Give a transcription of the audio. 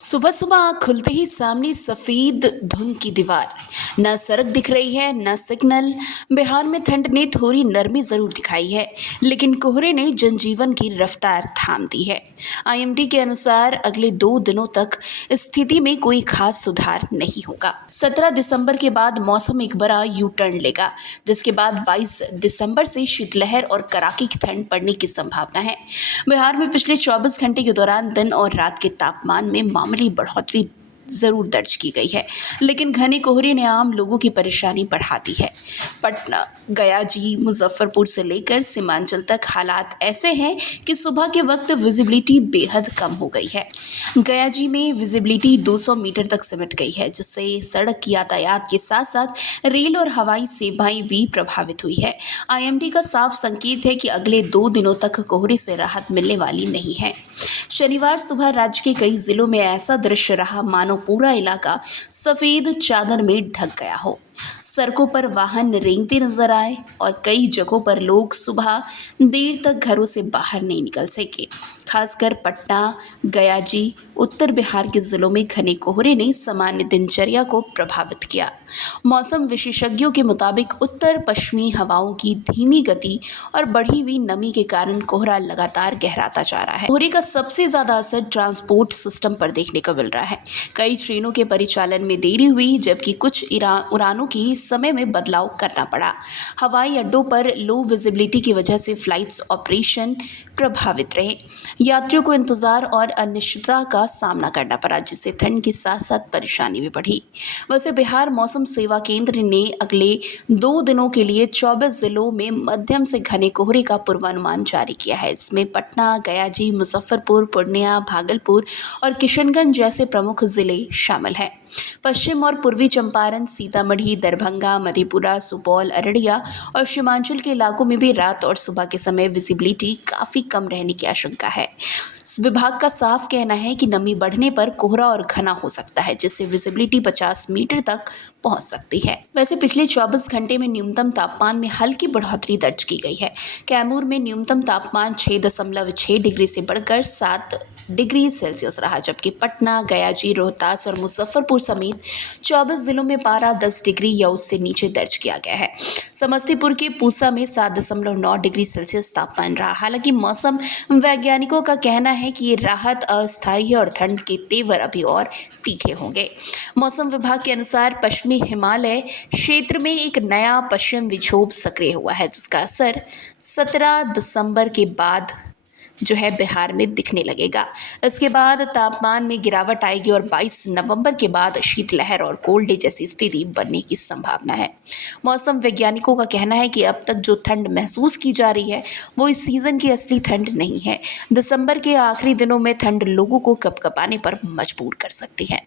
सुबह सुबह आँख खुलते ही सामने सफेद धुंध की दीवार। न सड़क दिख रही है न सिग्नल। बिहार में ठंड ने थोड़ी नरमी जरूर दिखाई है, लेकिन कोहरे ने जनजीवन की रफ्तार थाम दी है। आईएमडी के अनुसार अगले 2 दिनों तक स्थिति में कोई खास सुधार नहीं होगा। 17 दिसंबर के बाद मौसम एक बड़ा यू टर्न लेगा, जिसके बाद 22 दिसंबर से शीतलहर और कड़ाके की ठंड पड़ने की संभावना है। बिहार में पिछले 24 घंटे के दौरान दिन और रात के तापमान में मामूली बढ़ोतरी जरूर दर्ज की गई है, लेकिन घने कोहरे ने आम लोगों की परेशानी बढ़ा दी है। पटना, गया जी, मुजफ्फरपुर से लेकर सीमांचल तक हालात ऐसे हैं कि सुबह के वक्त विजिबिलिटी बेहद कम हो गई है। गया जी में विजिबिलिटी 200 मीटर तक सिमट गई है, जिससे सड़क यातायात के साथ साथ रेल और हवाई सेवाएं भी प्रभावित हुई है। आईएमडी का साफ संकेत है कि अगले 2 दिनों तक कोहरे से राहत मिलने वाली नहीं है। शनिवार सुबह राज्य के कई जिलों में ऐसा दृश्य रहा मानो पूरा इलाका सफेद चादर में ढक गया हो। सड़कों पर वाहन रेंगते नजर आए और कई जगहों पर लोग सुबह देर तक घरों से बाहर नहीं निकल सके। खासकर पटना, गया जी, उत्तर बिहार के जिलों में घने कोहरे ने सामान्य दिनचर्या को प्रभावित किया। मौसम विशेषज्ञों के मुताबिक उत्तर पश्चिमी हवाओं की धीमी गति और बढ़ी हुई नमी के कारण कोहरा लगातार गहराता जा रहा है। कोहरे का सबसे ज्यादा असर ट्रांसपोर्ट सिस्टम पर देखने को मिल रहा है। कई ट्रेनों के परिचालन में देरी हुई, जबकि कुछ उड़ानों की समय में बदलाव करना पड़ा। हवाई अड्डों पर लो विजिबिलिटी की वजह से फ्लाइट्स ऑपरेशन प्रभावित रहे। यात्रियों को इंतजार और अनिश्चितता का सामना करना पड़ा, जिससे ठंड के साथ साथ परेशानी भी बढ़ी। वैसे बिहार मौसम सेवा केंद्र ने अगले 2 दिनों के लिए 24 जिलों में मध्यम से घने कोहरे का पूर्वानुमान जारी किया है। इसमें पटना, गया जी, मुजफ्फरपुर, पूर्णिया, भागलपुर और किशनगंज जैसे प्रमुख जिले शामिल हैं। पश्चिम और पूर्वी चंपारण, सीतामढ़ी, दरभंगा, मधेपुरा, सुपौल, अररिया और सीमांचल के इलाकों में भी रात और सुबह के समय विजिबिलिटी काफ़ी कम रहने की आशंका है। विभाग का साफ कहना है कि नमी बढ़ने पर कोहरा और घना हो सकता है, जिससे विजिबिलिटी 50 मीटर तक पहुंच सकती है। वैसे पिछले 24 घंटे में न्यूनतम तापमान में हल्की बढ़ोतरी दर्ज की गई है। कैमूर में न्यूनतम तापमान 6.6 डिग्री से बढ़कर 7 डिग्री सेल्सियस रहा, जबकि पटना, गयाजी, रोहतास और मुजफ्फरपुर समेत 24 जिलों में पारा 10 डिग्री या उससे नीचे दर्ज किया गया है। समस्तीपुर के पूसा में 7.9 डिग्री सेल्सियस तापमान रहा। हालांकि मौसम वैज्ञानिकों का कहना है कि ये राहत अस्थायी है और ठंड के तेवर अभी और तीखे होंगे। मौसम विभाग के अनुसार पश्चिमी हिमालय क्षेत्र में एक नया पश्चिम विक्षोभ सक्रिय हुआ है, जिसका असर 17 दिसंबर के बाद बिहार में दिखने लगेगा। इसके बाद तापमान में गिरावट आएगी और 22 नवंबर के बाद शीतलहर और कोल्ड डे जैसी स्थिति बनने की संभावना है। मौसम वैज्ञानिकों का कहना है कि अब तक जो ठंड महसूस की जा रही है वो इस सीजन की असली ठंड नहीं है। दिसंबर के आखिरी दिनों में ठंड लोगों को कपकपाने पर मजबूर कर सकती है।